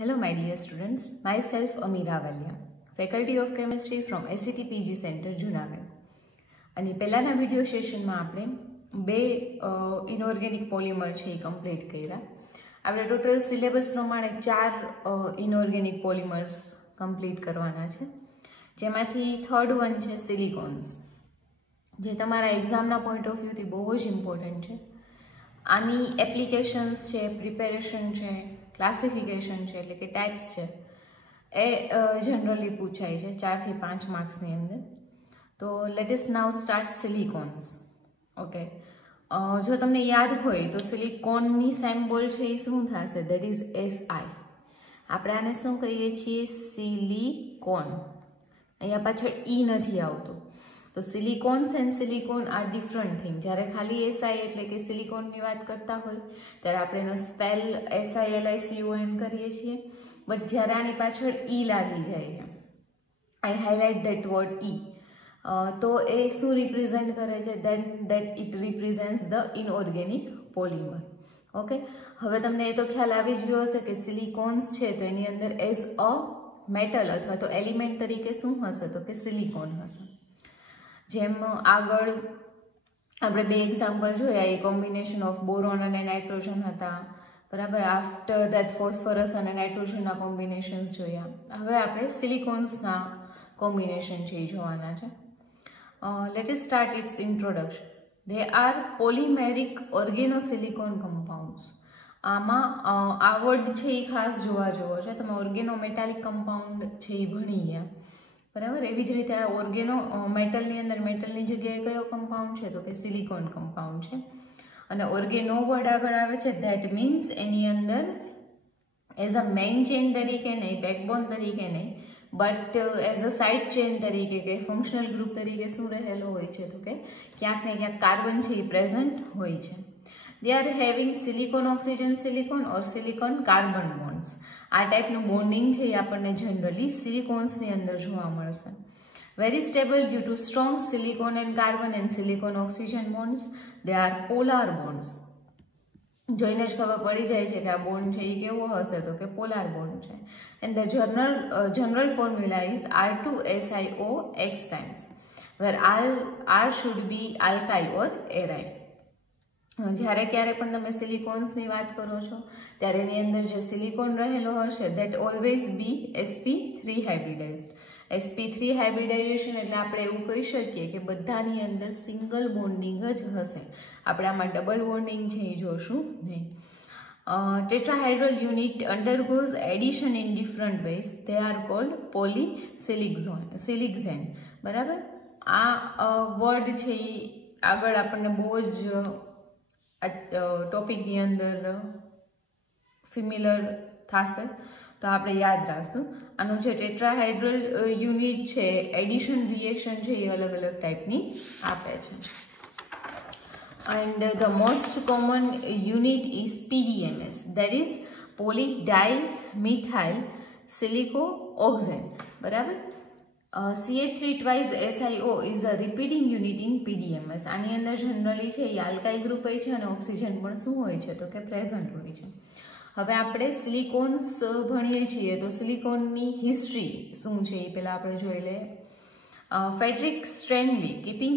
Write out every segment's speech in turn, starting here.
Hello my dear students, myself Ameera Walia, Faculty of Chemistry from SCT PG Center, Junagadh. અને પહેલાના video સેશનમાં આપણે બે inorganic polymer છે એ કમ્પ્લીટ કર્યા. આપણે ટોટલ સિલેબસ પ્રમાણે 4 ઇનઓર્ગેનિક પોલિમર્સ કમ્પ્લીટ કરવાના છે, જેમાંથી થર્ડ વન છે સિલિકોન્સ, જે તમારા એક્ઝામના પોઈન્ટ ઓફ વ્યૂથી બહુ જ ઇમ્પોર્ટન્ટ છે. આની એપ્લિકેશન્સ છે, પ્રિપેરેશન છે, ક્લાસિફિકેશન છે એટલે કે ટાઈપ્સ છે, એ જનરલી પૂછાય છે 4 થી 5 માર્ક્સની અંદર. તો લેટ અસ નાઉ સ્ટાર્ટ સિલિકોન્સ. ઓકે, જો તમને યાદ હોય તો સિલિકોનની સિમ્બોલ છે એ શું થશે? That is SI. આપણે આને શું કહીએ છીએ? સિલિકોન. અહીંયા પાછળ ઈ નથી આવતો. તો silicones and silicon are different thing. જ્યારે ખાલી SI એટલે કે સિલિકોનની વાત કરતા હોય ત્યારે આપણે એનો સ્પેલ SILICON કરીએ છીએ, બટ જ્યારે આની પાછળ ઈ લાગી જાય છે, આઈ હાઇલાઇટ ધેટ વર્ડ ઈ, તો એ શું રિપ્રેઝેન્ટ કરે છે? That it represents the inorganic polymer. Okay, હવે તમને એ તો ખ્યાલ આવી જ ગયો હશે કે સિલિકોન્સ છે તો એની અંદર એઝ અ મેટલ અથવા તો એલિમેન્ટ તરીકે શું હશે? તો કે સિલિકોન હશે. જેમ આગળ આપણે બે એક્ઝામ્પલ જોયા, એ કોમ્બિનેશન ઓફ બોરોન અને નાઇટ્રોજન હતા, બરાબર. આફ્ટર દેટ ફોસ્ફરસ અને નાઇટ્રોજનના કોમ્બિનેશન્સ જોયા. હવે આપણે સિલિકોન્સના કોમ્બિનેશન છે એ જોવાના છે. Let us start its introduction. They are polymeric organosilicon compounds. આમાં આ વર્ડ છે એ ખાસ જોવા જેવો છે. તમે ઓર્ગેનોમેટાલિક કમ્પાઉન્ડ છે એ ભણી ગયા, બરાબર. એવી જ રીતે આ ઓર્ગેનો મેટલની અંદર મેટલની જગ્યાએ કયો કમ્પાઉન્ડ છે? તો કે સિલિકોન કમ્પાઉન્ડ છે. અને ઓર્ગેનો વર્ડ આગળ આવે છે, ધેટ મીન્સ એની અંદર એઝ અ મેઇન ચેઇન તરીકે નહીં, બેકબોન તરીકે નહીં, but as a side chain તરીકે કે ફંક્શનલ ગ્રુપ તરીકે શું રહેલો હોય છે? તો કે ક્યાંક ને ક્યાંક કાર્બન છે એ પ્રેઝન્ટ હોય છે. They are having silicon oxygen silicon or silicon carbon bonds. આ ટાઈપનું બોન્ડિંગ છે એ આપણને જનરલી સિલિકોન્સની અંદર જોવા મળશે. Very stable due to strong silicon and carbon and silicon oxygen bonds. They are polar bonds. જોઈને જ ખબર પડી જાય છે કે આ બોન્ડ છે એ કેવો હશે? તો કે પોલાર બોન્ડ છે. And the general formula is R2SiO(X) times, where R should be alkyl or aryl. જ્યારે ક્યારે પણ તમે સિલિકોન્સની વાત કરો છો ત્યારે એની અંદર જે સિલિકોન રહેલો હશે that always be sp3 હાઇબ્રિડાઇઝડ. sp3 hybridisation એટલે આપણે એવું કહી શકીએ કે બધાની અંદર સિંગલ બોન્ડિંગ જ હશે. આપણે આમાં ડબલ બોન્ડિંગ છે એ જોશું નહીં. Tetrahedral unit undergoes addition in different ways. They are called polysiloxane. બરાબર. આ વર્ડ છે એ આગળ આપણને બહુ જ ટોપિકની અંદર ફિમિલર થશે, તો આપણે યાદ રાખશું. આનું જે ટેટ્રાહાઇડ્રલ યુનિટ છે, એડિશન રિએક્શન છે એ અલગ અલગ ટાઈપની આપે છે. And the most common unit is PDMS, that is polydimethylsiloxane. બરાબર. CH3 twice SiO is a repeating unit in PDMS. આની અંદર જનરલી છે એ આલ્કાઇલ ગ્રુપ હોય છે અને ઓક્સિજન પણ શું હોય છે? તો કે પ્રેઝન્ટ હોય છે. હવે આપણે સિલિકોન્સ ભણીએ છીએ તો સિલિકોનની હિસ્ટ્રી શું છે એ પહેલાં આપણે જોઈ લઈએ. Frederic Stanley Kipping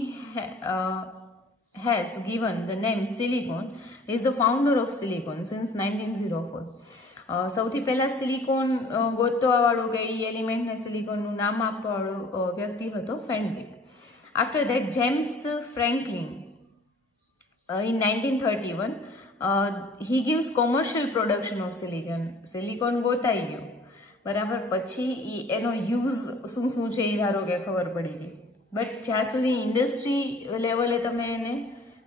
has given the name silicon is the founder of silicon since 1904. સૌથી પહેલા સિલિકોન ગોતવાવાળો કે એ એલિમેન્ટને સિલિકોનનું નામ આપવાવાળો વ્યક્તિ હતો Frederic. After that James Franklin in 1931 he gives commercial production of silicon. Silicone ગોતાઈ ગયો, બરાબર. પછી એનો યુઝ શું શું છે એ ધારો કે ખબર પડી ગઈ, બટ જ્યાં સુધી ઇન્ડસ્ટ્રી લેવલે તમે એને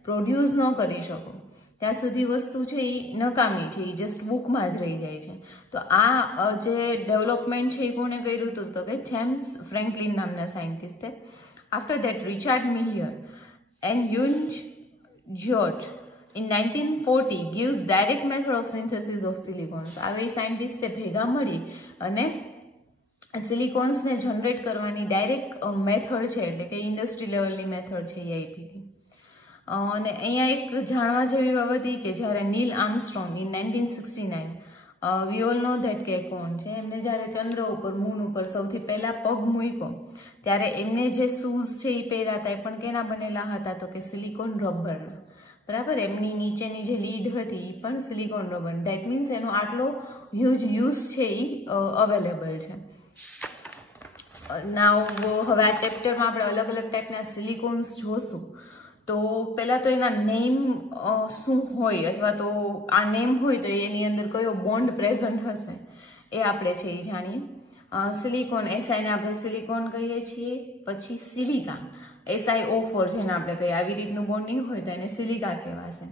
પ્રોડ્યુસ ન કરી શકો ત્યાં સુધી વસ્તુ છે એ નકામી છે, એ જસ્ટ બુકમાં જ રહી જાય છે. તો આ જે ડેવલપમેન્ટ છે એ કોને કર્યું હતું? તો કે જેમ્સ ફ્રેન્કલિન નામના સાયન્ટિસ્ટે. After that Richard Muller and યુન્જ George in 1940 gives direct method of synthesis of silicons. આવી સાયન્ટિસ્ટે ભેગા મળી અને સિલિકોન્સને જનરેટ કરવાની ડાયરેક્ટ મેથડ છે એટલે કે ઇન્ડસ્ટ્રી લેવલની મેથડ છે એ આપી હતી. અને અહીંયા એક જાણવા જેવી બાબત એ કે જ્યારે નીલ Armstrong in 1969 we all know that કે કોણ છે એમને જ્યારે ચંદ્ર ઉપર મૂન ઉપર સૌથી પહેલા પગ મૂક્યો ત્યારે એમને જે શૂઝ છે એ પહેર્યા હતા એ પણ કેના બનેલા હતા તો કે સિલિકોન રબરના, બરાબર. એમની નીચેની જે લીડ હતી એ પણ સિલિકોન રબર. ધેટ મીન્સ એનો આટલો હ્યુજ યુઝ છે એ અવેલેબલ છે. નાવ હવે આ ચેપ્ટરમાં આપણે અલગ અલગ ટાઈપના સિલિકોન્સ જોશું. તો પહેલાં તો એના નેમ શું હોય અથવા તો આ નેમ હોય તો એની અંદર કયો બોન્ડ પ્રેઝન્ટ હશે એ આપણે છે એ જાણીએ. સિલિકોન એસઆઈને આપણે સિલિકોન કહીએ છીએ. પછી સિલિકા SiO4 જેને આપણે કહીએ આવી રીતનું બોન્ડિંગ હોય તો એને સિલિકા કહેવાશે.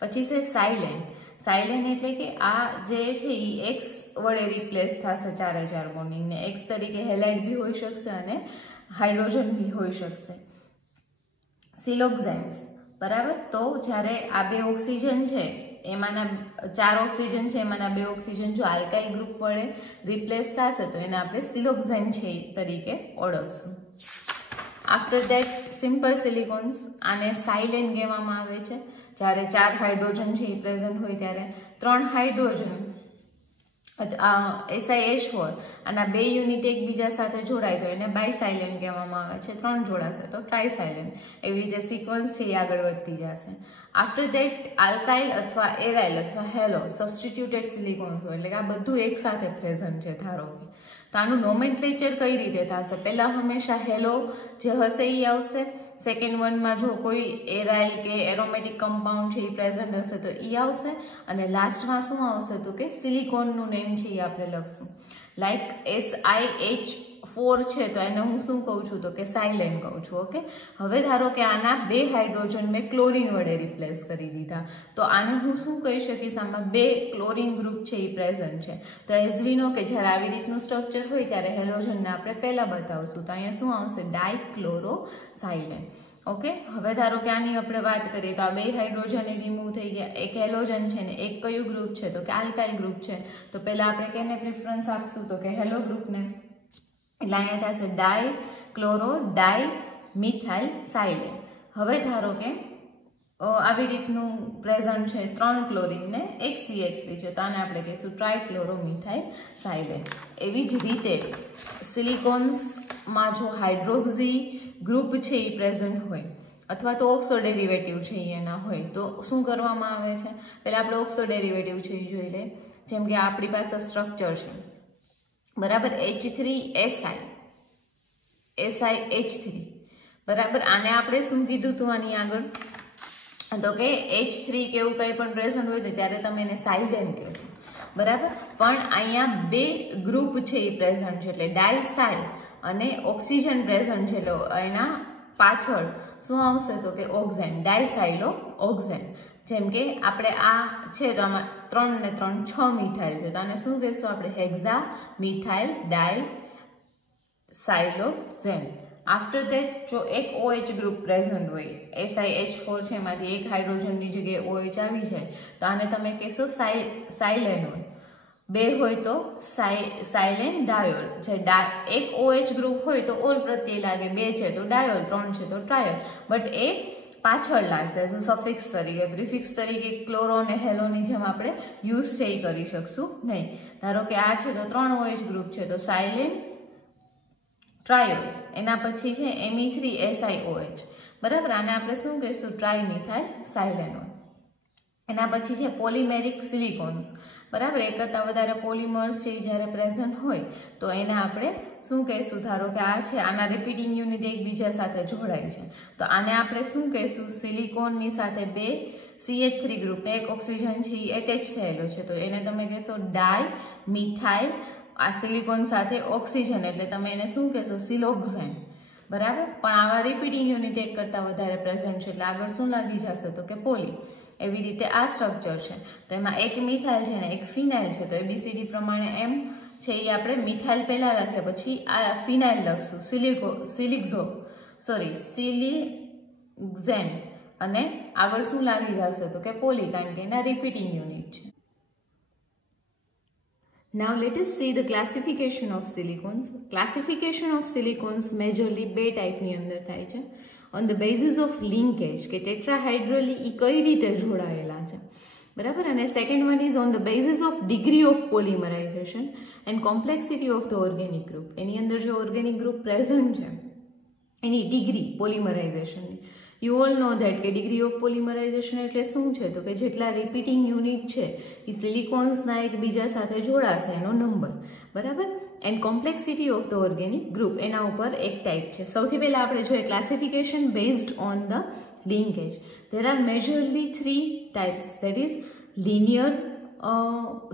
પછી છે સાયલેન. સાયલેન એટલે કે આ જે છે એ એક્સ વડે રિપ્લેસ થશે 4 બોન્ડિંગ ને એક્સ તરીકે હેલાઇડ બી હોઈ શકશે અને હાઇડ્રોજન બી હોઈ શકશે. સિલોક્સેન્સ, બરાબર. તો જ્યારે આ 2 ઓક્સિજન છે એમાંના 4 ઓક્સિજન છે એમાંના 2 ઓક્સિજન જો આલ્કાઇલ ગ્રુપ વડે રિપ્લેસ થશે તો એને આપણે સિલોક્સેન છે તરીકે ઓળખશું. આફ્ટર ધેટ સિમ્પલ સિલિકોન્સ, આને સાયલેન કહેવામાં આવે છે. જ્યારે 4 હાઇડ્રોજન છે એ પ્રેઝન્ટ હોય ત્યારે 3 હાઇડ્રોજન SiH4 આના 2 યુનિટ એકબીજા સાથે જોડાય તો એને બાયસાયલેન કહેવામાં આવે છે. 3 જોડાશે તો ટ્રાયસાયલેન. એવી રીતે સિક્વન્સ છે એ આગળ વધતી જશે. આફ્ટર ધેટ આલ્કાઇલ અથવા એરાઇલ અથવા હેલો સબસ્ટિટ્યુટેડ સિલિકોન્સ હોય એટલે કે આ બધું એક સાથે પ્રેઝન્ટ છે ધારો કે. તો આનું નોમેનક્લેચર કઈ રીતે થશે? પહેલા હંમેશા હેલો જે હશે એ આવશે. સેકન્ડ વનમાં જો કોઈ એરાઇલ કે એરોમેટિક કમ્પાઉન્ડ છે એ પ્રેઝન્ટ હશે તો એ આવશે. અને લાસ્ટમાં શું આવશે તો કે સિલિકોનનું નેમ છે એ આપણે લખશું. લાઈક SiH4 છે તો એને હું શું કહું છું તો કે સાયલેન કહું છું. ઓકે. હવે ધારો કે આના 2 હાઇડ્રોજન મેં ક્લોરીન વડે રિપ્લેસ કરી દીધા તો આને હું શું કહી શકીશ? આમાં 2 ક્લોરીન ગ્રુપ છે એ પ્રેઝન્ટ છે. તો એઝ વી નો કે જ્યારે આવી રીતનું સ્ટ્રક્ચર હોય ત્યારે હેલોજનને આપણે પહેલા બતાવશું. તો અહીંયા શું આવશે? ડાયક્લોરોસાયલેન. ઓકે. હવે ધારો કે આની આપણે વાત કરીએ તો આ 2 હાઇડ્રોજન રિમૂવ થઈ ગયા. એક હેલોજન છે ને એક કયું ગ્રુપ છે તો કે આલ્કાઇલ ગ્રુપ છે. તો પહેલા આપણે કેને પ્રિફરન્સ આપશું તો કે હેલો ગ્રુપને. એટલે અહીંયા થશે ડાયક્લોરો ડાયમિથાઇલ સાયલેન. હવે ધારો કે આવી રીતનું પ્રેઝન્ટ છે 3 ક્લોરીન ને 1 CH3 છે તો આને આપણે કહીશું ટ્રાયક્લોરોમિથાઇલ સાયલેન. એવી જ રીતે સિલિકોન્સમાં જો હાઇડ્રોક્સી ગ્રુપ છે એ પ્રેઝન્ટ હોય અથવા તો ઓક્સો ડેરિવેટિવ છે એના હોય તો શું કરવામાં આવે છે? પહેલાં આપણે ઓક્સો ડેરિવેટિવ છે એ જોઈ લે. જેમ કે આપણી પાસે સ્ટ્રક્ચર છે, બરાબર. SiH3 બરાબર. આને આપણે શું કીધું હતું આની આગળ તો કે H3 કે એવું કંઈ પણ પ્રેઝન્ટ હોય તો ત્યારે તમે એને સાયલેન કહેશો, બરાબર. પણ અહીંયા 2 ગ્રુપ છે એ પ્રેઝન્ટ છે એટલે ડાયસાઇલ અને ઓક્સિજન પ્રેઝન્ટ છે એટલે એના પાછળ શું આવશે તો કે ઓક્ઝેન, ડાયસાઇલો ઓક્ઝેન. જેમ કે આપણે આ છે તો આમાં 3 ને 3 6 મિથાઇલ છે તો આને શું કહેશું આપણે? Hexamethyldisiloxane. After that જો એક OH ગ્રુપ પ્રેઝન્ટ હોય, SiH4 છે એમાંથી એક હાઇડ્રોજનની જગ્યાએ OH આવી જાય તો આને તમે કહેશો સાયલેનોલ. 2 હોય તો સાયલેન ડાયોલ. જે એક OH ગ્રુપ હોય તો ઓલ પ્રત્યે લાગે, 2 છે તો ડાયોલ, 3 છે તો ટ્રાયોલ. બટ એ પાછળ લાગશે એઝ અ સફિક્સ તરીકે. પ્રિફિક્સ તરીકે ક્લોરો અને હેલોની જેમ આપણે યુઝ છે એ કરી શકશું નહીં. ધારો કે આ છે તો 3 OH ગ્રુપ છે તો સાયલેન ટ્રાયોલ. એના પછી છે Me3SiOH, બરાબર. આને આપણે શું કહીશું? ટ્રાયમિથાઇલ સાયલેનોલ. એના પછી છે પોલિમેરિક સિલિકોન્સ, બરાબર. એક કરતાં વધારે પોલિમર્સ છે જ્યારે પ્રેઝન્ટ હોય તો એને આપણે શું કહીશું? ધારો કે આ છે આના રિપીટિંગ યુનિટ એકબીજા સાથે જોડાય છે તો આને આપણે શું કહીશું? સિલિકોનની સાથે 2 CH3 ગ્રુપ ને 1 ઓક્સિજન છે એ એટેચ થયેલો છે તો એને તમે કહેશો ડાયમિથાઇલ. આ સિલિકોન સાથે ઓક્સિજન એટલે તમે એને શું કહેશો? સિલોક્ઝેન, બરાબર. પણ આવા રિપીટિંગ યુનિટ એક કરતાં વધારે પ્રેઝન્ટ છે એટલે આગળ શું લાગી જશે તો કે પોલી. એવી રીતે આ સ્ટ્રક્ચર છે તો એમાં એક મિથાઇલ છે ને એક ફિનાઇલ છે તો ABCD પ્રમાણે એમ છે એ આપણે મિથાઇલ પહેલા લખીએ પછી આ ફિનાઇલ લખશું. સિલિક્ઝેન અને આગળ શું લાગી જશે તો કે પોલી, કારણ કે એના રિપીટિંગ યુનિટ છે. Now let us see the classification of silicones. Classification of silicones majorly 2 ટાઈપની અંદર થાય છે. On the basis of linkage કે ટેટ્રાહાઇડ્રલી એ કઈ રીતે જોડાયેલા છે, બરાબર. અને second one is on the basis of degree of polymerisation and complexity of the organic group. એની અંદર જે ઓર્ગેનિક ગ્રુપ પ્રેઝન્ટ છે એની ડિગ્રી પોલિમરાઇઝેશનની. યુ ઓલ નો ધેટ કે ડિગ્રી ઓફ પોલિમરાઇઝેશન એટલે શું છે, તો કે જેટલા રિપીટિંગ યુનિટ છે એ સિલિકોન્સના એકબીજા સાથે જોડાશે એનો નંબર. બરાબર. And complexity of the organic group એના ઉપર એક ટાઈપ છે. સૌથી પહેલા આપણે જોઈએ classification based on the linkage. There are majorly 3 types, that is linear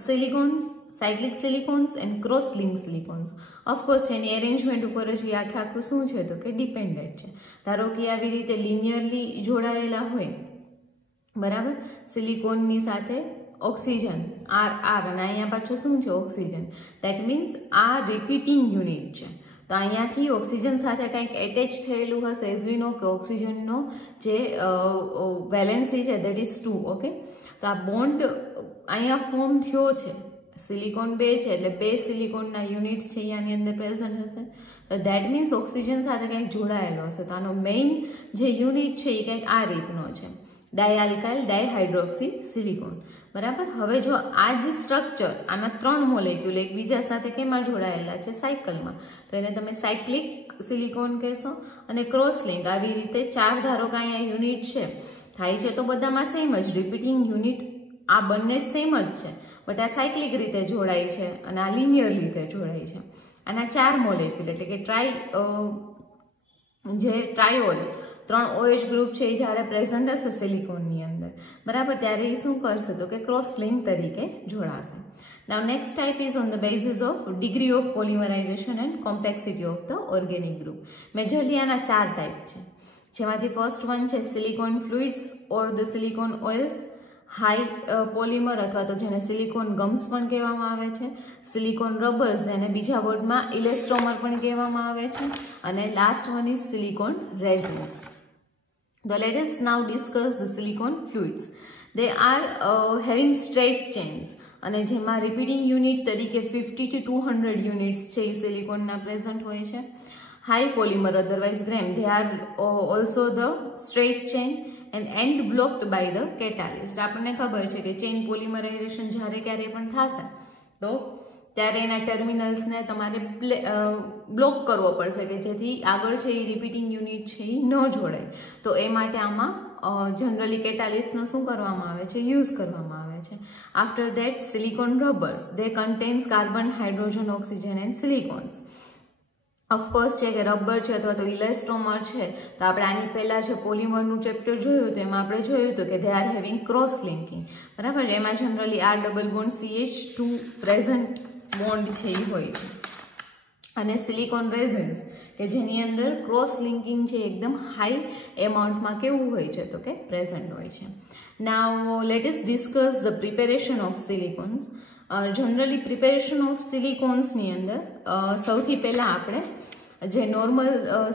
silicons, cyclic silicons and cross-linked silicons. Of course any arrangement ઉપર જ આખું શું છે તો કે ડિપેન્ડન્ટ છે. ધારો કે આવી રીતે લિનિયરલી જોડાયેલા હોય, બરાબર, સિલિકોનની સાથે ઓક્સિજન આર અને અહીંયા પાછું શું છે ઓક્સિજન, દેટ મીન્સ આ રિપીટિંગ યુનિટ છે. તો અહીંયાથી ઓક્સિજન સાથે કંઈક એટેચ થયેલું હશે. એઝ વી નો કે ઓક્સિજનનો જે વેલેન્સી છે દેટ ઇઝ 2. ઓકે, તો આ બોન્ડ અહીંયા ફોર્મ થયો છે. સિલિકોન 2 છે એટલે 2 સિલિકોનના યુનિટ્સ છે આની અંદર પ્રેઝન્ટ હશે. તો દેટ મીન્સ ઓક્સિજન સાથે કંઈક જોડાયેલો હશે. તો આનો મેઇન જે યુનિટ છે એ કંઈક આ રીતનો છે, ડાયઆલ્કાઇલ ડાયહાઇડ્રોક્સી સિલિકોન. બરાબર. હવે જો આ જ સ્ટ્રક્ચર, આના 3 મોલેક્યુલ એકબીજા સાથે કેમાં જોડાયેલા છે, સાયકલમાં, તો એને તમે સાયક્લિક સિલિકોન કહેશો. અને ક્રોસ લિંક આવી રીતે 4 ધારો કે અહીંયા યુનિટ છે થાય છે તો બધામાં સેમ જ રિપીટિંગ યુનિટ આ બંને સેમ જ છે, બટ આ સાયક્લિક રીતે જોડાય છે અને આ લિનિયર રીતે જોડાય છે. આના 4 મોલેક્યુલ એટલે કે ટ્રાયોલ 3 OH ગ્રુપ છે એ જ્યારે પ્રેઝન્ટ હશે સિલિકોનની અંદર, બરાબર, ત્યારે એ શું કરશે તો કે ક્રોસ લિંક તરીકે જોડાશે. Now next type is on the basis of degree of polymerization and complexity of the organic group. Majorly આના 4 ટાઈપ છે, જેમાંથી ફર્સ્ટ વન છે silicon fluids or the silicon oils, high polymer અથવા તો જેને silicon ગમ્સ પણ કહેવામાં આવે છે, સિલિકોન રબર્સ જેને બીજા વર્ડમાં ઇલેસ્ટ્રોમર પણ કહેવામાં આવે છે, અને last one is silicone resins. Let us now discuss the silicon fluids. They are having straight chains અને જેમાં રિપીટિંગ યુનિટ તરીકે 50 to 200 યુનિટ્સ છે એ સિલિકોનના પ્રેઝન્ટ હોય છે. High polymer otherwise gram, they are also the straight chain and end blocked by the catalyst. આપણને ખબર છે કે ચેઇન પોલિમરાઇઝેશન જ્યારે ક્યારે પણ થશે તો ત્યારે એના ટર્મિનલ્સને તમારે બ્લોક કરવો પડશે કે જેથી આગળ છે એ રિપીટિંગ યુનિટ છે એ ન જોડાય. તો એ માટે આમાં જનરલી કેટાલિસ્ટનો શું કરવામાં આવે છે, યુઝ કરવામાં આવે છે. After that silicone rubbers, they contains carbon, hydrogen, oxygen and silicons. Of course છે કે રબર છે અથવા તો ઇલેસ્ટ્રોમર છે, તો આપણે આની પહેલા જે પોલિમરનું ચેપ્ટર જોયું હતું એમાં આપણે જોયું હતું કે they are having cross linking. બરાબર. એમાં generally R double bond CH2 present bond છે એ હોય છે. અને સિલિકોન રેઝિન્સ કે જેની અંદર ક્રોસ લિંકિંગ છે એકદમ હાઈ એમાઉન્ટમાં કેવું હોય છે તો કે પ્રેઝન્ટ હોય છે. Now let us discuss the preparation of silicones. Generally preparation of સિલિકોન્સની અંદર સૌથી પહેલાં આપણે જે નોર્મલ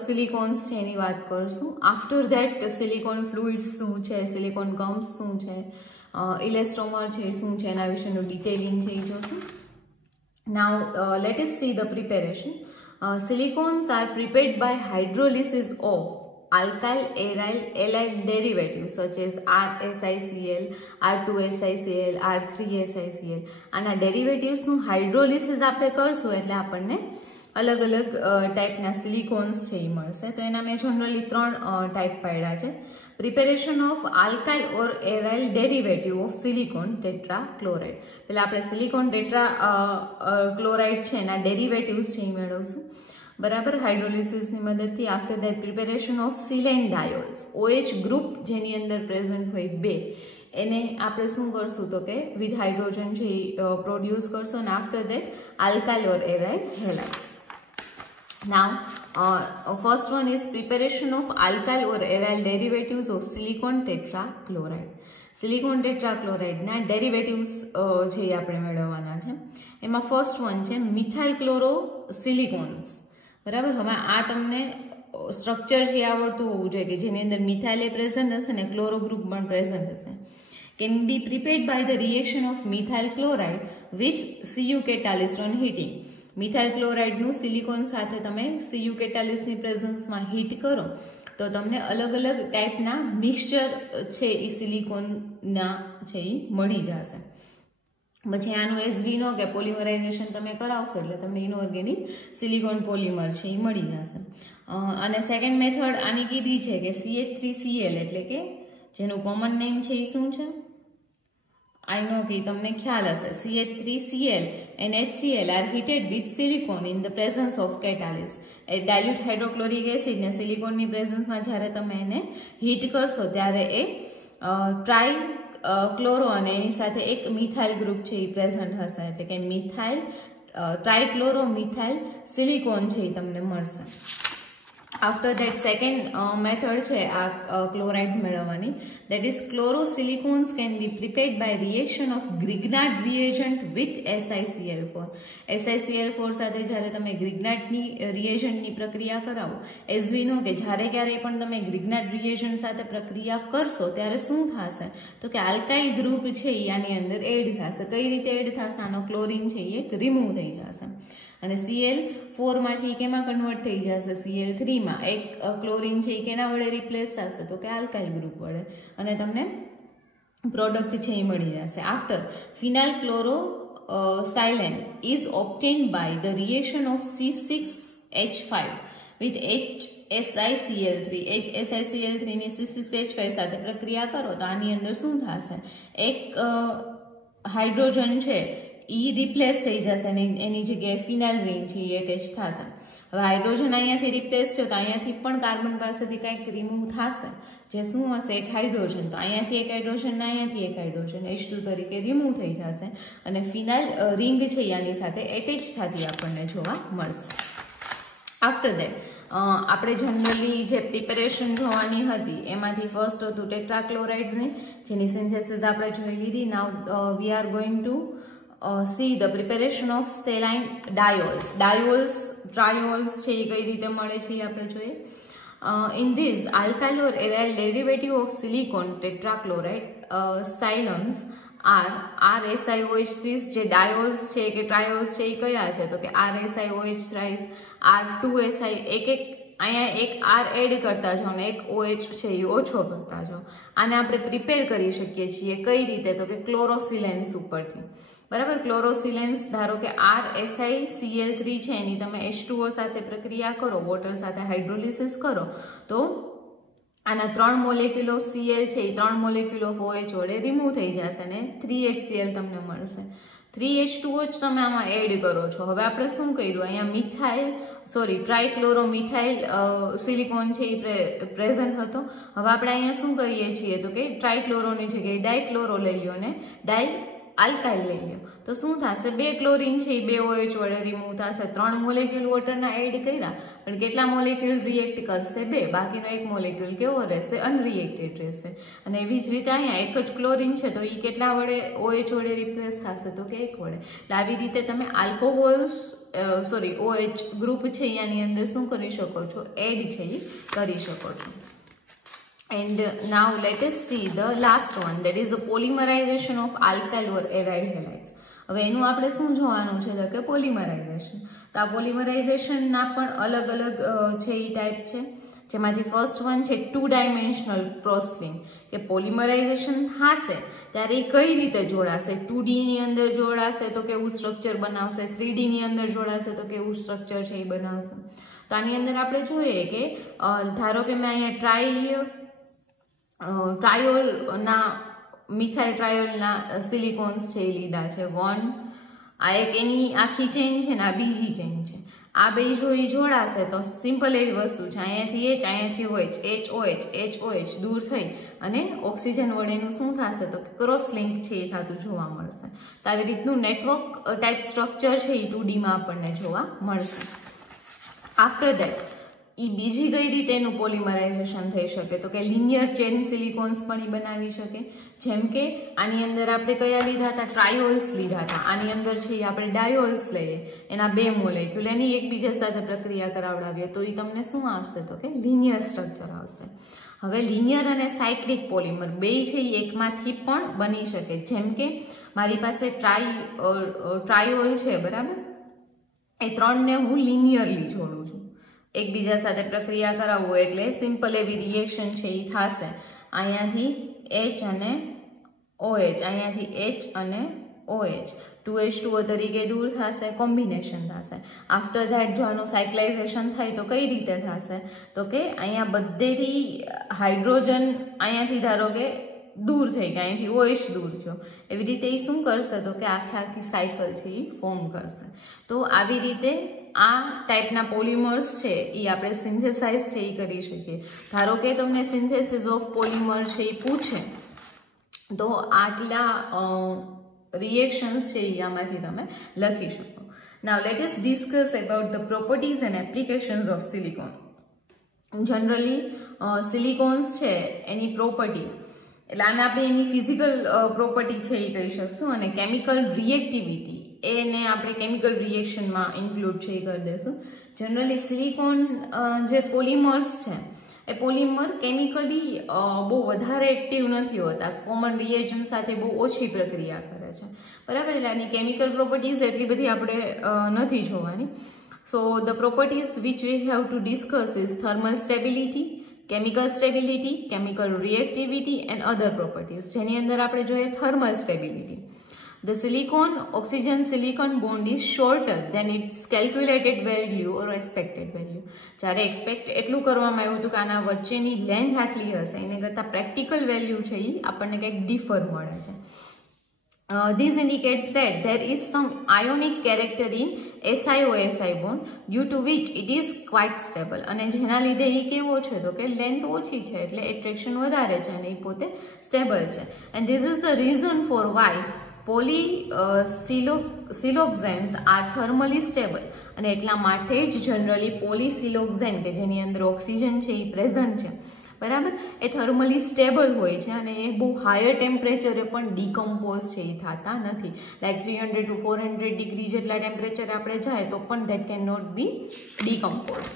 સિલિકોન્સ છે એની વાત કરશું. આફ્ટર ધેટ સિલિકોન ફ્લુઇડ્સ શું છે, સિલિકોન ગમ્સ શું છે, ઇલેસ્ટ્રોમર છે શું છે એના વિશેનું ડિટેલિંગ છે એ જોશું. Now let us see the preparation. Silicons are prepared by hydrolysis of alkyl, aryl, allyl derivatives such as RSiCl, R2SiCl, R3SiCl. આના ડેરિવેટિવ્સનું હાઇડ્રોલિસિસ આપણે કરશું એટલે આપણને અલગ અલગ ટાઈપના સિલિકોન્સ છે એ મળશે. તો એના મેં જનરલી 3 ટાઈપ પાડ્યા છે. Preparation of alkyl or aryl derivative of silicon tetra chloride. પહેલાં આપણે સિલિકોન ટેટ્રા ક્લોરાઇડ છે એના ડેરિવેટિવ્સ છે એ મેળવશું, બરાબર, હાઇડ્રોલિસિસની મદદથી. After that preparation of silane diols, OH group જેની અંદર પ્રેઝન્ટ હોય 2, એને આપણે શું કરશું તો કે વિથ હાઇડ્રોજન છે એ પ્રોડ્યુસ કરશું. અને after that alkyl or aryl halide. Now first one is preparation of alkyl or aryl derivatives of silicon tetrachloride. Silicon tetrachloride ના ડેરિવેટિવ્સ છે એ આપણે મેળવવાના છે. એમાં ફર્સ્ટ વન છે મિથાઇલ ક્લોરો સિલિકોન્સ, બરાબર. હવે આ તમને સ્ટ્રક્ચર છે આવડતું હોવું જોઈએ કે જેની અંદર મિથાઇલ એ પ્રેઝન્ટ હશે ને ક્લોરો ગ્રુપ પણ પ્રેઝન્ટ હશે. Can be prepared by the reaction of methyl chloride with Cu catalyst on heating. Methyl ક્લોરાઇડનું સિલિકોન સાથે તમે Cu કેટાલિસ્ટની પ્રેઝન્સમાં હીટ કરો તો તમને અલગ અલગ ટાઈપના મિક્સચર છે એ સિલિકોનના છે એ મળી જશે। પછી આનું SV કે પોલિમરાઇઝેશન તમે કરાવશો એટલે તમને ઇનઓર્ગેનિક સિલિકોન પોલિમર છે એ મળી જશે। અને સેકન્ડ મેથડ આની કીધી છે કે CH3Cl એટલે કે જેનું કોમન નેમ છે એ શું છે? I know કે તમને ખ્યાલ હશે। CH3Cl and HCl are heated with silicon in the presence of catalyst। A dilute hydrochloric acid ને સિલિકોનની પ્રેઝન્સમાં જ્યારે તમે એને હીટ કરશો ત્યારે એ ટ્રાય ક્લોરો અને એની સાથે એક મિથાઇલ ગ્રુપ છે એ પ્રેઝન્ટ હશે એટલે કે મિથાઇલ ટ્રાયક્લોરો મિથાઇલ સિલિકોન છે એ તમને મળશે। આફ્ટર દેટ સેકન્ડ મેથડ છે આ ક્લોરાઇડ્સ મેળવવાની, that is chlorosilicones can be prepared by reaction of Grignard reagent with SiCl4। SiCl4 સાથે જ્યારે તમે ગ્રિગ્નાર્ડની રિએજન્ટની પ્રક્રિયા કરાવો, એઝ વી નો કે જ્યારે ક્યારેય પણ તમે ગ્રિગ્નાર્ડ રિએજન્ટ સાથે પ્રક્રિયા કરશો ત્યારે શું થશે તો કે આલ્કાઇલ ગ્રુપ છે એ આની અંદર એડ થશે। કઈ રીતે એડ થશે? આનો ક્લોરીન છે એ રિમૂવ થઈ જશે અને Cl4 માંથી કેમાં કન્વર્ટ થઈ જશે? Cl3 માં। એક ક્લોરીન છે એ કેના વડે રિપ્લેસ થશે તો કે આલ્કાઇલ ગ્રુપ વડે અને તમને પ્રોડક્ટ છે એ મળી જશે। After phenyl chlorosilane is obtained by the reaction of C6H5 with HSiCl3। HSiCl3 ની C6H5 સાથે પ્રક્રિયા કરો તો આની અંદર શું થશે? એક હાઇડ્રોજન છે એ રિપ્લેસ થઈ જશે અને એની જગ્યાએ ફિનાઇલ રિંગ છે એ એટેચ થશે। હવે હાઇડ્રોજન અહીંયાથી રિપ્લેસ થયો તો અહીંયાથી પણ કાર્બન પાસેથી કંઈક રિમૂવ થશે જે શું હશે? એક હાઇડ્રોજન। તો અહીંયાથી એક હાઇડ્રોજન ને અહીંયાથી એક હાઇડ્રોજન H2 તરીકે રિમૂવ થઈ જશે અને ફિનાઇલ રિંગ છે આની સાથે એટેચ થતી આપણને જોવા મળશે। આફ્ટર દેટ આપણે જનરલી જે પ્રિપેરેશન જોવાની હતી એમાંથી ફર્સ્ટ હતું ટેટ્રાક્લોરાઇડ્સની જેની સિન્થેસિસ આપણે જોઈ લીધી। Now we are going to see the preparation of saline diols, triols છે એ કઈ રીતે મળે છે એ આપણે જોઈએ। in this alkyl or aryl derivative of silicon tetrachloride silones are RSiOH3 જે diols છે કે triols છે એ કયા છે તો કે RSiOH3 R2Si એક અહીંયા એક R એડ કરતા જાઓ ને એક OH છે એ ઓછો કરતા જાઓ। આને આપણે પ્રિપેર કરી શકીએ છીએ કઈ રીતે તો કે ક્લોરોસિલેન્સ ઉપરથી, બરાબર। ક્લોરોસિલેન્સ ધારો કે RSiCl3 છે એની તમે H2O સાથે પ્રક્રિયા કરો, વોટર સાથે હાઇડ્રોલિસિસ કરો તો આના 3 મોલેક્યુલ ઓફ Cl છે એ 3 મોલેક્યુલ ઓફ OH વડે રિમૂવ થઈ જશે અને 3HCl તમને મળશે। 3H2O જ તમે આમાં એડ કરો છો। હવે આપણે શું કર્યું? અહીંયા ટ્રાયક્લોરોમિથાઇલ સિલિકોન છે એ પ્રેઝન્ટ હતો। હવે આપણે અહીંયા શું કરીએ છીએ તો કે ટ્રાયક્લોરોની જગ્યાએ ડાયક્લોરો લઈ લો અને આલ્કાઇલ લઈ લો તો શું થશે? 2 ક્લોરીન છે એ 2 OH વડે રિમૂવ થશે। 3 મોલેક્યુલ વોટરના એડ કર્યા પણ કેટલા મોલેક્યુલ રિએક્ટ કરશે? 2। બાકીનો એક મોલેક્યુલ કેવો રહેશે? અનરિએક્ટેડ રહેશે। અને એવી જ રીતે અહીંયા એક જ ક્લોરીન છે તો એ કેટલા વડે OH વડે રિપ્લેસ થશે તો કે 1 વડે। એટલે આવી રીતે તમે OH ગ્રુપ છે આની અંદર શું કરી શકો છો? એડ છે એ કરી શકો છો। And now let us see the last one, that is the polymerization of alkyl or aryl halides। હવે એનું આપણે શું જોવાનું છે તો કે પોલિમરાઇઝેશન। તો આ પોલિમરાઇઝેશનના પણ અલગ અલગ છે એ ટાઈપ છે જેમાંથી ફર્સ્ટ વન છે 2 ડાયમેન્શનલ ક્રોસલિંક કે પોલિમરાઇઝેશન થશે ત્યારે એ કઈ રીતે જોડાશે? 2D ની અંદર જોડાશે તો કેવું સ્ટ્રક્ચર બનાવશે? 3D ની અંદર જોડાશે તો કેવું સ્ટ્રક્ચર છે એ બનાવશે? તો આની અંદર આપણે જોઈએ કે ધારો કે મેં અહીંયા ટ્રાયોલના મિથાઇલ ટ્રાયોલના સિલિકોન્સ છે એ લીધા છે 1। આ એક એની આખી ચેઇન છે ને આ બીજી ચેઇન છે। આ બે જો એ જોડાશે તો સિમ્પલ એવી વસ્તુ છે, અહીંયાથી H અહીંયાથી OH દૂર થઈ અને ઓક્સિજન વડેનું શું થશે તો ક્રોસ લિંક છે એ થતું જોવા મળશે। તો આવી રીતનું નેટવર્ક ટાઈપ સ્ટ્રક્ચર છે એ 2D માં આપણને જોવા મળશે। આફ્ટર દેટ બીજી કઈ રીતે એનું પોલિમરાઇઝેશન થઈ શકે તો કે લિનિયર ચેન સિલિકોન્સ પણ એ બનાવી શકે। જેમ કે આની અંદર આપણે કયા લીધા હતા? ટ્રાયોલ્સ લીધા હતા। આની અંદર છે એ આપણે ડાયોલ્સ લઈએ, એના 2 મોલેક્યુલ એની એકબીજા સાથે પ્રક્રિયા કરાવડાવીએ તો એ તમને શું આવશે તો કે લિનિયર સ્ટ્રક્ચર આવશે। હવે લિનિયર અને સાયક્લિક પોલિમર બે છે એ એકમાંથી પણ બની શકે। જેમ કે મારી પાસે ટ્રાયોલ છે, બરાબર, એ 3ને હું લિનિયરલી જોડું છું, એકબીજા સાથે પ્રક્રિયા કરાવવું એટલે સિમ્પલ એવી રિએક્શન છે એ થશે। અહીંયાથી H અને OH અહીંયાથી H અને OH 2H2O તરીકે દૂર થશે, કોમ્બિનેશન થશે. આફ્ટર ધેટ જો આનું સાયક્લાઇઝેશન થાય તો કઈ રીતે થશે તો કે અહીંયા બધેથી હાઇડ્રોજન અહીંયાથી ધારો કે દૂર થઈ ગયા, અહીંયાથી OH દૂર થયો, એવી રીતે એ શું કરશે તો કે આખી સાયકલ છે એ ફોર્મ કરશે. તો આવી રીતે આ ટાઈપના પોલિમર્સ છે એ આપણે સિન્થેસાઇઝ છે એ કરી શકીએ. ધારો કે તમને સિન્થેસિસ ઓફ પોલિમર છે એ પૂછે તો આટલા રિએક્શન્સ છે એ આમાંથી તમે લખી શકો. Now let us discuss about the properties and applications of silicone. Generally silicones છે એની પ્રોપર્ટી એટલે આને આપણે એની ફિઝિકલ પ્રોપર્ટી છે એ કહી શકશું, અને કેમિકલ રિએક્ટિવિટી એને આપણે કેમિકલ રિએક્શનમાં ઇન્ક્લુડ છે એ કરી દઈશું. જનરલી સિલિકોન જે પોલિમર્સ છે એ પોલિમર કેમિકલી બહુ વધારે એક્ટિવ નથી હોતા, કોમન રિએજન્ટ સાથે બહુ ઓછી પ્રક્રિયા કરે છે, બરાબર. એટલે આની કેમિકલ પ્રોપર્ટીઝ એટલી બધી આપણે નથી જોવાની. So the properties which we have to discuss is thermal stability, chemical stability, chemical reactivity and other properties. જેની અંદર આપણે જોઈએ thermal stability. The silicon oxygen silicon bond is shorter than its calculated value or expected value. જ્યારે expect એટલું કરવામાં આવ્યું હતું કે આના વચ્ચેની લેન્થ આટલી હશે, એને કરતાં પ્રેક્ટિકલ વેલ્યુ છે એ આપણને કંઈક ડિફર મળે છે. This indicates that there is some ionic character in SiO-Si bond due to which it is quite stable. અને જેના લીધે એ કેવો છે તો કે લેન્થ ઓછી છે એટલે એટ્રેક્શન વધારે છે અને એ પોતે સ્ટેબલ છે. And this is the reason for why polysiloxanes are thermally stable. અને એટલા માટે જ જનરલી પોલીસિલોક્ઝેન કે જેની અંદર ઓક્સિજન છે એ પ્રેઝન્ટ છે, બરાબર, એ થર્મલી સ્ટેબલ હોય છે અને એ બહુ હાયર ટેમ્પરેચરે પણ ડીકમ્પોઝ છે એ થતા નથી. લાઈક 300 to 400 ડિગ્રી જેટલા ટેમ્પરેચરે આપણે જાય તો પણ that can not be decompose.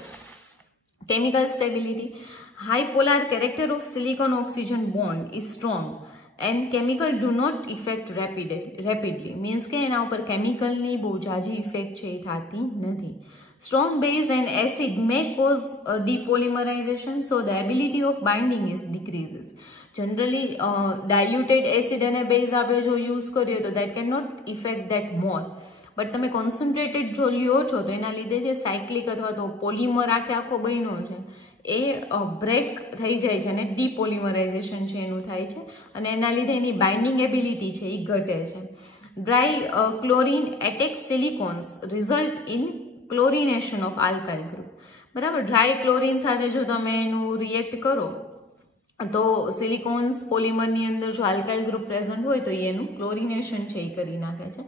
Chemical stability. High polar character of silicon oxygen bond is strong and chemical do not effect rapidly. Means કે એના ઉપર કેમિકલની બહુ ઝાઝી ઇફેક્ટ છે એ થતી નથી. Strong base and acid may cause depolymerization, so the ability of binding is decreases. Generally, diluted acid and base આપણે જો use કરીએ તો that cannot affect that more. But તમે કોન્સન્ટ્રેટેડ જો લ્યો છો તો એના લીધે જે સાયક્લિક અથવા તો પોલિમર આખો બન્યો છે એ બ્રેક થઈ જાય છે અને ડીપોલિમરાઇઝેશન છે એનું થાય છે અને એના લીધે એની બાઇન્ડિંગ એબિલિટી છે એ ઘટે છે. Dry chlorine attack silicones result in chlorination of alkyl group, બરાબર. ડ્રાય ક્લોરીન સાથે જો તમે એનું રિએક્ટ કરો તો સિલિકોન્સ પોલિમરની અંદર જો આલ્કાઇલ ગ્રુપ પ્રેઝન્ટ હોય તો એનું ક્લોરિનેશન છે એ કરી નાખે છે.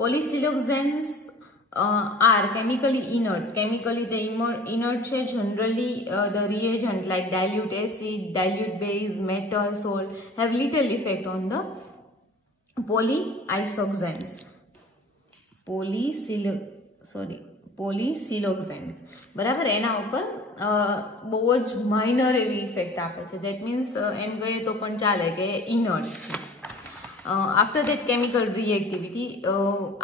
Polysiloxanes are chemically inert. Chemically તે ઇનર્ટ છે. Generally the reagent like dilute acid, dilute base, metal, salt have little effect on the polysiloxanes. Polysiloxanes, બરાબર, એના ઉપર બહુ જ માઇનર એવી ઇફેક્ટ આપે છે. દેટ મીન્સ એમ કહીએ તો પણ ચાલે કે ઇનર્ટ છે. After that chemical reactivity.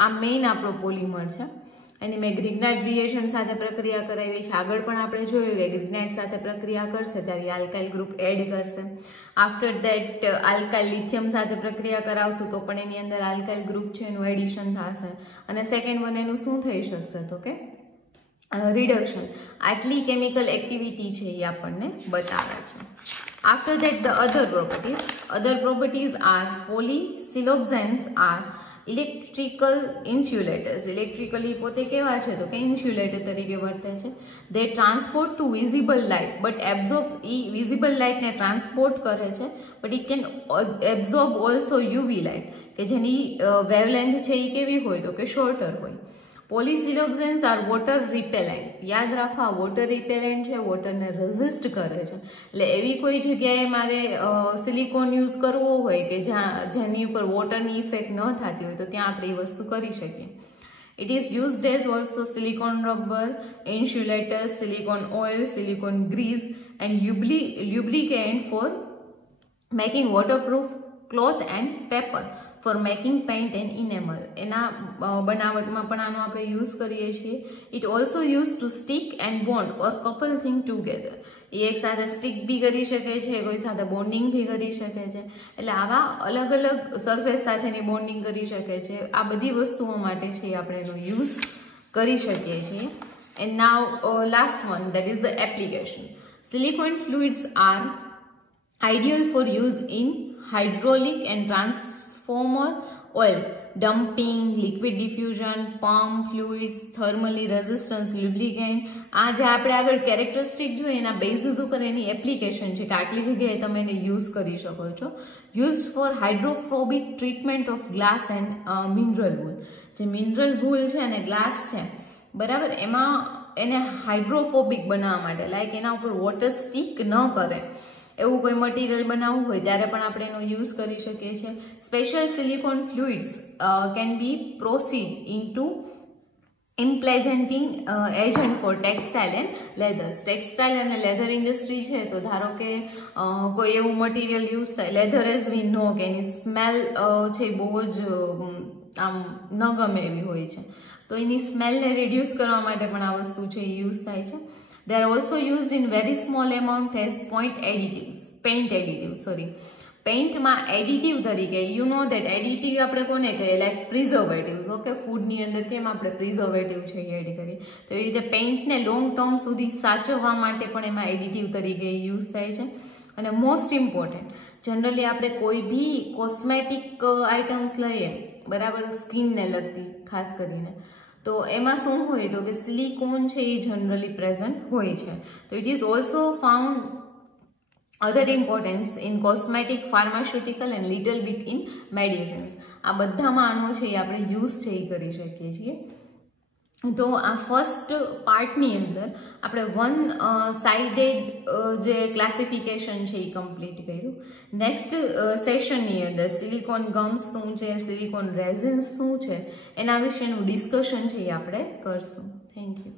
આ મેઇન આપણો પોલિમર છે. એની મેં ગ્રિગ્નાઇટ રિએક્શન સાથે પ્રક્રિયા કરાવી છે. આગળ પણ આપણે જોયું કે ગ્રિગ્નાઇટ સાથે પ્રક્રિયા કરશે ત્યારે આલ્કાઇલ ગ્રુપ એડ કરશે. આફ્ટર દેટ આલ્કાઇલ લિથિયમ સાથે પ્રક્રિયા કરાવશું તો પણ એની અંદર આલ્કાઇલ ગ્રુપ છે એનું એડિશન થશે અને સેકન્ડ વન એનું શું થઈ શકશે તો કે રિડક્શન. આટલી કેમિકલ એક્ટિવિટી છે એ આપણને બતાવે છે. After that the other properties are polysiloxanes are electrical insulators. Electrically પોતે કેવા છે તો કે ઇન્સ્યુલેટર તરીકે વર્તે છે. They transport to visible light but absorb. એ વિઝિબલ લાઇટને ટ્રાન્સપોર્ટ કરે છે but it can absorb also UV light કે જેની વેવલેન્થ છે એ કેવી હોય તો કે શોર્ટર હોય. પોલિસિલોક્ઝેન્સ આર વોટર રિપેલેન્ટ. યાદ રાખો આ વોટર રિપેલેન્ટ છે, વોટરને રેઝિસ્ટ કરે છે. એટલે એવી કોઈ જગ્યાએ મારે સિલિકોન યુઝ કરવો હોય કે જેની ઉપર વોટરની ઇફેક્ટ ન થતી હોય તો ત્યાં આપણે એ વસ્તુ કરી શકીએ. It is used as also silicone rubber, insulator, silicone oil, silicone grease and lubricant for making waterproof cloth and paper for making paint and enamel. એના બનાવટમાં પણ આનો આપણે યુઝ કરીએ છીએ. It also use to stick and bond or couple thing together. એ એક સાથે સ્ટિક બી કરી શકે છે, કોઈ સાથે બોન્ડિંગ બી કરી શકે છે. એટલે આવા અલગ અલગ સરફેસ સાથેની બોન્ડિંગ કરી શકે છે. આ બધી વસ્તુઓ માટે છે આપણે એનો યુઝ કરી શકીએ છીએ. And now last one, that is the application. Silicone fluids are ideal for use in hydraulic and transformer oil dumping, liquid diffusion, pump fluids, thermally resistance lubricant. આ જે આપણે આગળ કેરેક્ટરિસ્ટિક જોઈએ એના બેઝિસ ઉપર એની એપ્લિકેશન છે કે આટલી જગ્યાએ તમે એને યુઝ કરી શકો છો. Used four hydrophobic treatment of glass and mineral wool. જે મિનરલ વૂલ છે અને ગ્લાસ છે બરાબર, એમાં એને હાઇડ્રોફોબિક બનાવવા માટે, લાઈક એના ઉપર વોટર સ્ટીક ન કરે એવું કોઈ મટીરિયલ બનાવવું હોય ત્યારે પણ આપણે એનો યુઝ કરી શકીએ છીએ. Special silicone fluids can be processed into impregnating agent for textile and leathers. Textile અને લેધર ઇન્ડસ્ટ્રી છે તો ધારો કે કોઈ એવું મટીરિયલ યુઝ થાય, લેધર એઝ વી નો કે એની સ્મેલ છે બહુ જ આમ ન ગમે એવી હોય છે, તો એની સ્મેલને રિડ્યુસ કરવા માટે પણ આ વસ્તુ છે એ યુઝ થાય છે. They are also used in very small amount as paint additives. પેઇન્ટમાં એડિટિવ તરીકે, યુ નો દેટ એડિટિવ આપણે કોને કહીએ, લાઈક પ્રિઝર્વેટિવ્સ. ઓકે, ફૂડની અંદર કેમ આપણે પ્રિઝર્વેટિવ છે એ એડ કરીએ, તો એ રીતે પેઇન્ટને લોંગ ટર્મ સુધી સાચવવા માટે પણ એમાં એડિટિવ તરીકે યુઝ થાય છે. અને મોસ્ટ ઇમ્પોર્ટન્ટ, જનરલી આપણે કોઈ બી કોસ્મેટિક આઇટમ્સ લઈએ બરાબર, સ્કિનને લગતી ખાસ કરીને, તો એમાં શું હોય તો કે સિલિકોન છે એ જનરલી પ્રેઝન્ટ હોય છે. તો it is also found other importance in cosmetic, pharmaceutical and little bit in medicines. આ બધામાં આનો છે એ આપણે યુઝ છે એ કરી શકીએ છીએ. તો આ ફર્સ્ટ પાર્ટની અંદર આપણે વન સાઇડેડ જે ક્લાસિફિકેશન છે એ કમ્પ્લીટ કર્યું. નેક્સ્ટ સેશનની અંદર સિલિકોન ગમ્સ શું છે, સિલિકોન રેઝિન્સ શું છે, એના વિશેનું ડિસ્કશન છે એ આપણે કરશું. Thank you.